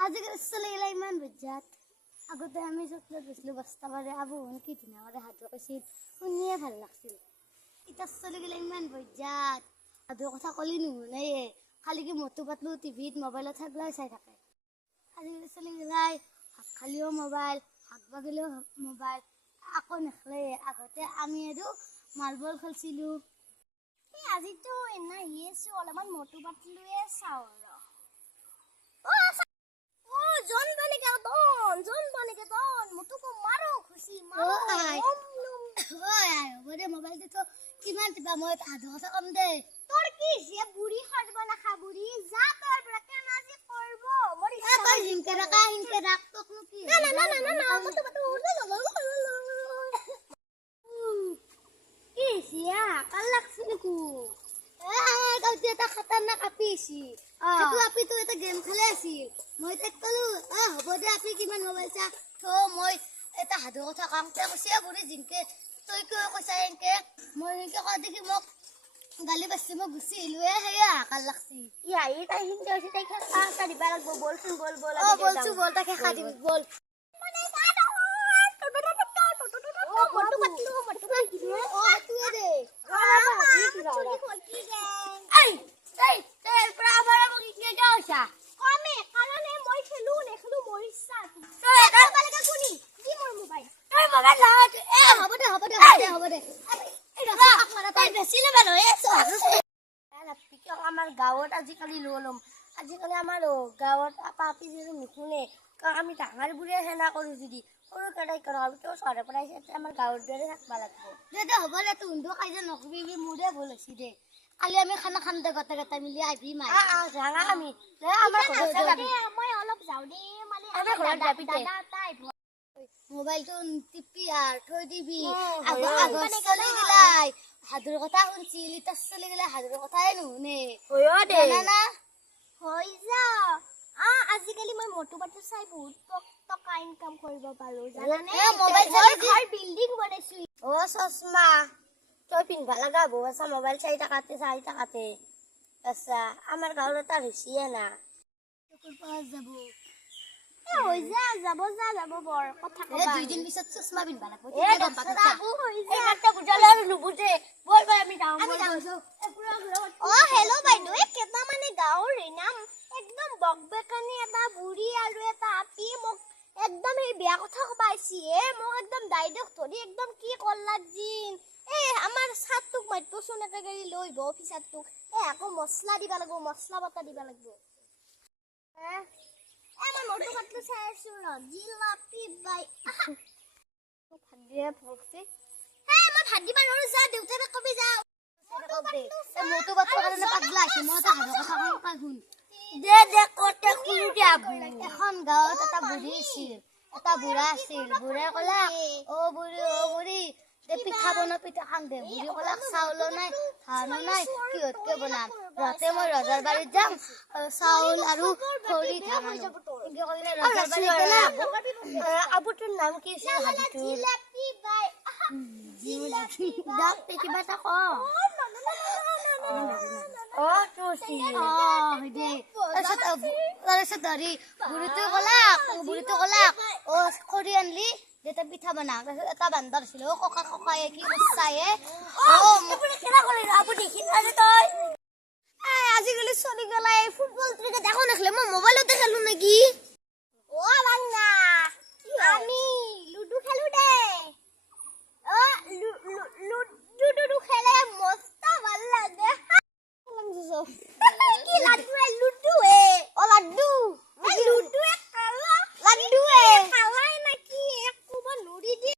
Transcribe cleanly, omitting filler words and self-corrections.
আজিকালি চলিগিলা ইমান বজ্জাত আগতে আমি চকলেট বেচলো বস্তা বাৰে আবুহন কি ধুনীয়া কৰে সাধু কৈছিল শুনিয়ে ভাল লাগছিল এতিয়া চলিগিলা ইমান বজ্জাত সাধুৰ কথা কলি নুশুনে খালি কি মটু পাতলো টিভিত মোবাইলত থাকলাই চাই থাকে আজিকালি চলিগিলাই ভাত খালিও মোবাইল ভাত বাগিলেও মোবাইল আকৌ নেখলে আগতে আমি আৰু মাৰ্বল খেলছিলো আজিতো এনে আহি আছো অলপমান মটু পাতলোৱে চাওঁ জন বানিকে দন মুতুকো মাৰো খুশি মাৰো ওই মোবাইল দিতো কিমান দিবা মই আধা কথা কম দে তোৰ কি যে বুঢ়ী খাব না খা বুঢ়ী যা তোৰ পৰা কেনা যে কৰব মৰি তই হিংকে রাখ তোক কি না মুতু পাতু কি সিয়া কাল লাগছিল কো গাউতে এটা খতৰনাক আপি আছি সেইটো আপিটো এটা গেম খেলে আছিল মই তাক কলো হ'ব দে আপি কিমান মোবাইল চা তো মই এটা সাধু কথা কামতে কৈছে বুঢ়ী জিংকে তই কিয় কৈছা এনকে মই এনকে কওঁ দেখি মোক গালি পাছি মই গুচি আহিলোৱে সেয়া কাল লাগছি ইয়াই তাই হিংকে হৈছে তাই খা দিবা লাগব বলচোন বল বলছো বল তাকে খা দিবি বল মটু পাতলু তুই দে চুরি করকি রে এই প্রা বড় বকি কে যাওছা কমে কারণে মই খেলু নেখলু মরিসা তুই এটা বালকা কোনি দি মোর মোবাইল এই মোবাইল লা এ হবে দে এই রাখা মারা তাই বেছিলে ভালো আমার গাঁৱত আজিকালি ললম আজিকালি আমাৰ গাঁৱত পাপি যদি নুশুনে কাৰণ আমি ডাঙৰ বুঢ়ে হেনা কৰো যদি সৰু কেটাই কৰো আমি তো সৰে পড়াইছে আমাৰ গাঁৱৰ দৰে থাকবা লাগব দে হ'ব দে তুই উন্দো কাইজে নকবি মোৰে ভুল হৈছে দে কালি আমি খানা খাম দে গতে মিলি আইবি মাই জানা আমি দে আমাৰ ঘৰত যাবি মই অলপ যাও দে মানে আমাৰ ঘৰত যাবি দাদা তাই মোবাইলটো টিপি আৰ থৈ দিবি আগত চলি গলাই হাদুৰ কথা শুনছিল ইতা চলি গলাই হাদুৰ কথাই নুশুনে হয়ো দে না হৈ যা আজিকালি মই মটু পাতু চাই বহুত টকা ইনকাম কৰিব পাৰো জানানে মোবাইল চাই ঘৰ বিল্ডিং বনাইছো ও চশমা তই পিনবা লাগা বসা মোবাইল 4 টাকাতে আচ্ছা আমার গাঁৱৰ এটা হইছিয়ে না তোৰ পাছ যাব হৈ যাব বৰ কথা কবা দুই দিন পিছত চশমা পিনবা লাগব এ গম পাতা হৈ যা একটা বুজালে আৰু নুবুজে বল ভাই আমি যাও হেল্ল' বাইদেউ কেটা মানে গাঁৱৰ নাম একদম বকবেকানি এটা বুঢ়ী আৰু এটা আপি মোক একদম এই বেয়া কথা কবাইছি মোক একদম ডাইৰেক্ট ধৰি একদম কি কল্লা জিন আমার সাতটুক মাইতবছন এটা গাড়ি লইব অফিসারটুক আকৌ মছলা দিবা লাগব মছলা বাটা দিবা লাগব আমার মটু পাতলু চাইছো র জিলাপি বাই ভাত দিয়ে ভক্তি মই ভাত দিবা নৰো যা দেউতাৰে কবি যাও মটু পাতলু কাৰণে পাগলা আছে মই এটা হাবা কথা কওঁ শুন দে কতে কুলি দিয়াবু এখন গাঁৱত এটা বুঢ়ী আছিল এটা বুঢ়া আছিল বুঢ়াই কলা ও বুঢ়ী পিঠা বনা পিঠা খাম দে বুঢ়ী কলাক চাউলো নাই ধানো নাই কিহতকে বনাম ৰাতে মই ৰজাৰ বাৰীত যাম চাউল আৰু খৰি ধান আনিম এনেকে কইলে ৰজাৰ বাৰীত গলাম আবুটোৰ নাম কি আছিল হাবিটোৰ জিলাপি বাই জিলাপি দাক কিবা এটা ক তুসি দে তাৰছত ধৰি বুঢ়ীটো কলাক ও খৰি আনলি যেটা পিঠা বানা এটা বান্দৰ ছিল ককায়ে কি উচ্চায়ে আপুনি কেনা কৰিলা আপুনি দেখি আৰে তই আজিকালি চলি গলাই ফুটবল ক্ৰিকেট দেখো নেখলে